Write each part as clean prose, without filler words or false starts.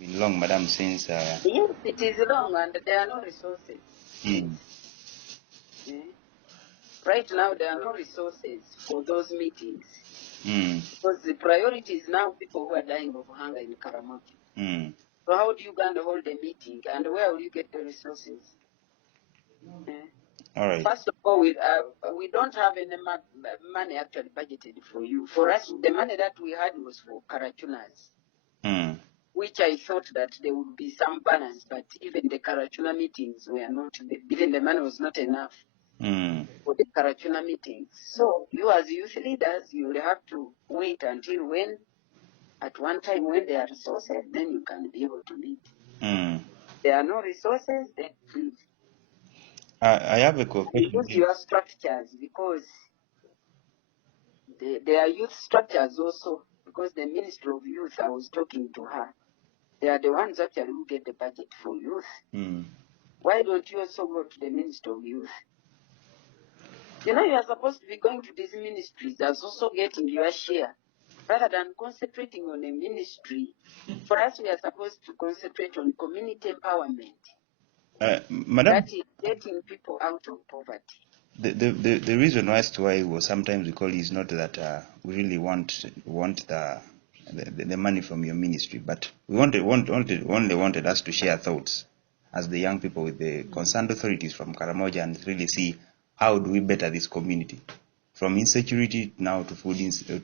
Been long, madam, since. Yes, it is long and there are no resources. Mm, Eh? Right now, there are no resources for those meetings because the priority is now people who are dying of hunger in Karamoja. So how do you going to hold a meeting and where will you get the resources? Eh? All right. First of all, we don't have any money actually budgeted for you. For us, the money that we had was for Karachunas, which I thought that there would be some balance, but even the Karachuna meetings were not, even the money was not enough for the Karachuna meetings. So you as youth leaders, you will have to wait until when, at one time when there are resources, then you can be able to meet. There are no resources, then please. I have a question. Use your structures because there are youth structures also, because the Ministry of Youth, I was talking to her, they are the ones actually who get the budget for youth. Why don't you also go to the Ministry of Youth? You know, you are supposed to be going to these ministries as also getting your share, rather than concentrating on a ministry. For us, we are supposed to concentrate on community empowerment. Madam, That is getting people out of poverty. the reason as to why sometimes we call is not that we really want the money from your ministry, but we only wanted us to share thoughts as the young people with the concerned authorities from Karamoja and really see how do we better this community from insecurity now to food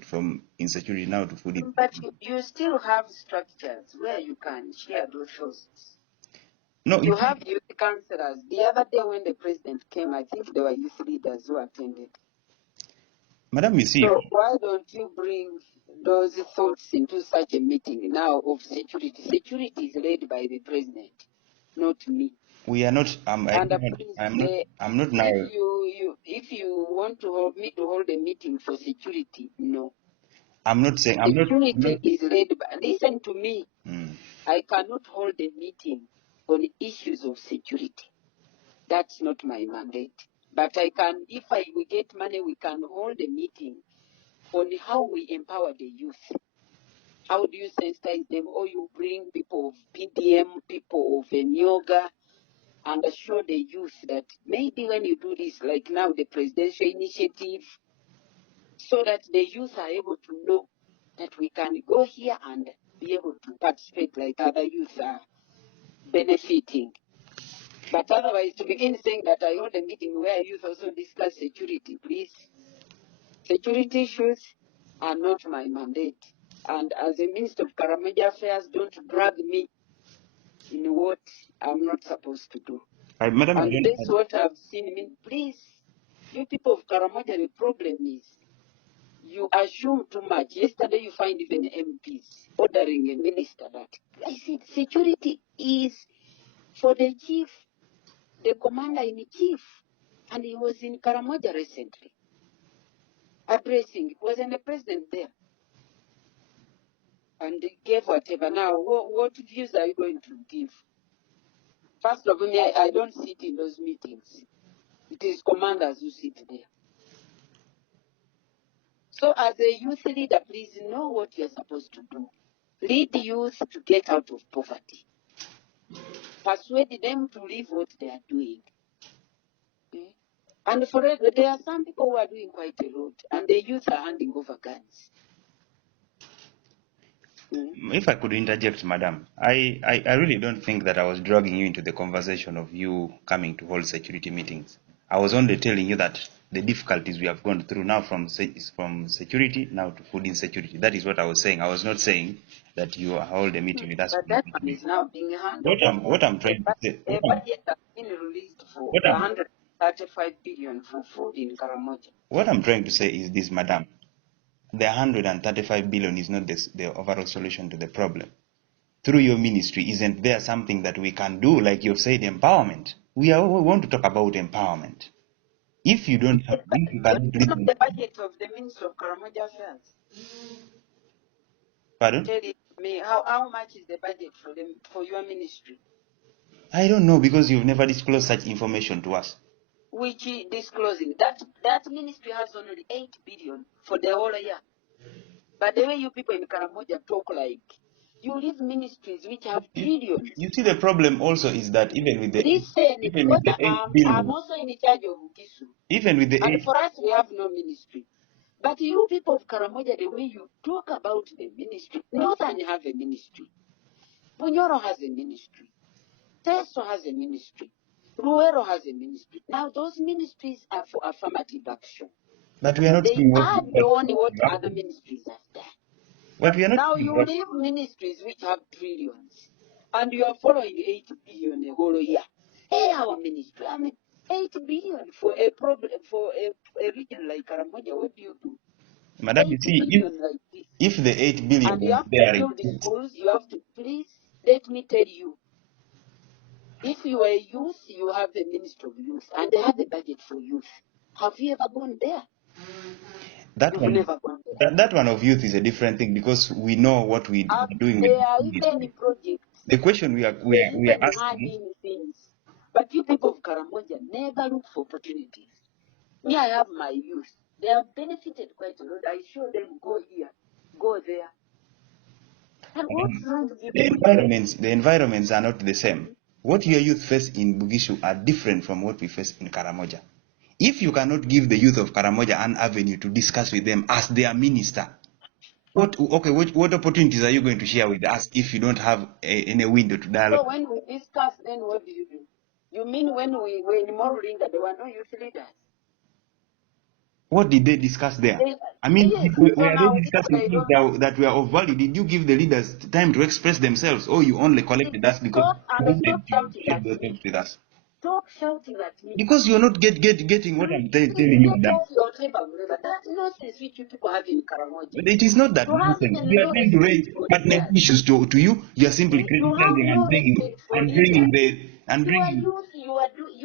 from insecurity now to food But you still have structures where you can share those resources. No, you have youth councillors. The other day when the president came, I think there were youth leaders who attended. Madam, you see. So why don't you bring those thoughts into such a meeting now of security? Security is led by the president, not me. We are not. I'm not now. If you want to hold me to hold a meeting for security, no. I'm not saying. Security is led by. Listen to me. I cannot hold a meeting on issues of security. That's not my mandate. But I can, if we get money, we can hold a meeting on how we empower the youth. How do you sensitize them? Or you bring people of PDM, people of yoga, and show the youth that maybe when you do this, like now the presidential initiative, so that the youth are able to know that we can go here and be able to participate like other youth are benefiting. But otherwise, to begin saying that I hold a meeting where youth also discuss security, please. Security issues are not my mandate. And as a Minister of Karamoja Affairs, don't drag me in what I'm not supposed to do. Madam, and that's what I've seen. Please, you people of Karamoja, the problem is you assume too much. Yesterday, you find even MPs ordering a minister that I said security is for the chief, the commander-in-chief, and he was in Karamoja recently, addressing. Wasn't the president there? And he gave whatever. Now, what views are you going to give? First of all, I don't sit in those meetings. It is commanders who sit there. So as a youth leader, please know what you're supposed to do. Lead the youth to get out of poverty. Persuade them to leave what they are doing. Okay? And for it, there are some people who are doing quite a lot, and the youth are handing over guns. If I could interject, madam, I really don't think that I was dragging you into the conversation of you coming to hold security meetings. I was only telling you that the difficulties we have gone through now from security now to food insecurity. That is what I was saying. I was not saying that you hold a meeting with us. But that one is now being handled. What I'm trying to say. A budget has been released for 135 billion for food in Karamoja. What I'm trying to say is this, madam. The 135 billion is not the overall solution to the problem. Through your ministry, isn't there something that we can do, like you've said, empowerment? We want to talk about empowerment. If you don't have the budget of the Ministry of Karamoja Affairs. Pardon? Tell me how much is the budget for your ministry? I don't know, because you've never disclosed such information to us. Which disclosing that ministry has only 8 billion for the whole year. But the way you people in Karamoja talk, like You leave ministries which have trillions. You see, the problem also is that even with the Listen, even with because the 8 I'm billion, also in charge of Kisu. even with the And 8, for us, we have no ministry. But you people of Karamoja, the way you talk about the ministry, Northern have a ministry. Bunyoro has a ministry. Teso has a ministry. Ruero has a ministry. Now, those ministries are for affirmative action. but we are not They seeing are beyond what other ministries have done. But we are not Now, seeing you what, leave ministries which have trillions, and you are following 8 billion a whole year. Hey, our ministry, I mean, 8 billion for a problem, for a region like Karamoja, what do you do? Madam, you 8 see, billion like this. if the 8 billion And you is have to there, build the schools, you have to, please, let me tell you, if you are a youth, you have the Ministry of Youth, and they have a budget for youth. Have you ever gone there? that You've one, never gone there. that one of youth is a different thing because we know what we are doing with There are it. even projects. The question we They are even add asking, in things. But you people of Karamoja never look for opportunities. Me, I have my youth. They have benefited quite a lot. I show them, go here, go there. And what's wrong with you? the environments are not the same. What your youth face in Bugishu are different from what we face in Karamoja. If you cannot give the youth of Karamoja an avenue to discuss with them as their minister, what opportunities are you going to share with us if you don't have any window to dialogue? So when we discuss, then what do? You mean when we were in Morulinga, there were no youth leaders? What did they discuss there? I mean, Yes. were So they now discussing I things don't that were of value? Did you give the leaders time to express themselves, or you only collected us because stop you and wanted stop to shouting share at those me. things with us? Stop shouting at me. Because you're not getting what I'm telling you, madam. That's nonsense which you people have in Karamoja. But it is not that You have nonsense. even We are no trying to respect raise for pertinent leaders. issues to you. You are simply You have criticizing no respect for leaders. You are bringing. youth, you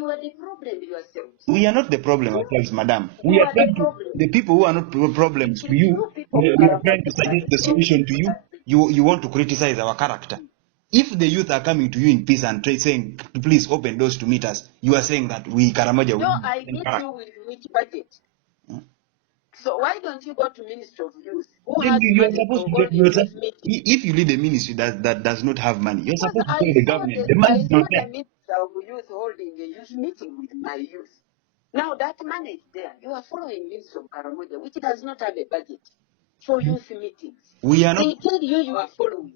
are the problem yourselves. We are not the problem ourselves, madam. You We are are the trying to, problem. the people who are not problems It to is you, you people of we are trying to Karamoja who are suggest the the problem solution to in the you. country. You want to criticize our character. If the youth are coming to you in peace and saying, please open doors to meet us, you are saying that we, Karamoja, So we I in meet character. you with which budget? So why don't you go to Ministry of Youth? Who Then has you are money supposed for to holding youth meetings? if you lead a ministry that does not have money, you're Because supposed to tell the government, the money I is saw not the there. Minister of Youth holding a youth meeting with my youth. Now that money is there. You are following Ministry of Karamoja, which does not have a budget for youth meetings. We are not. They tell you you are following.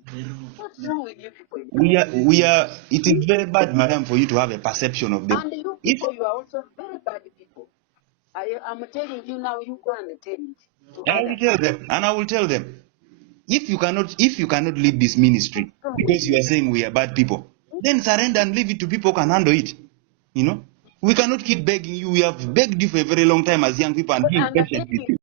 What's wrong with you people in Karamoja? We are. It is very bad, madam, for you to have a perception of them. And you If people, you are also very bad people. I'm telling you now, you go and tell it to and I will others. tell them, if you cannot lead this ministry What's wrong with because you you? are saying we are bad people, then surrender and leave it to people who can handle it. You know, we cannot keep begging you. We have begged you for a very long time as young people and being And patient again, with you.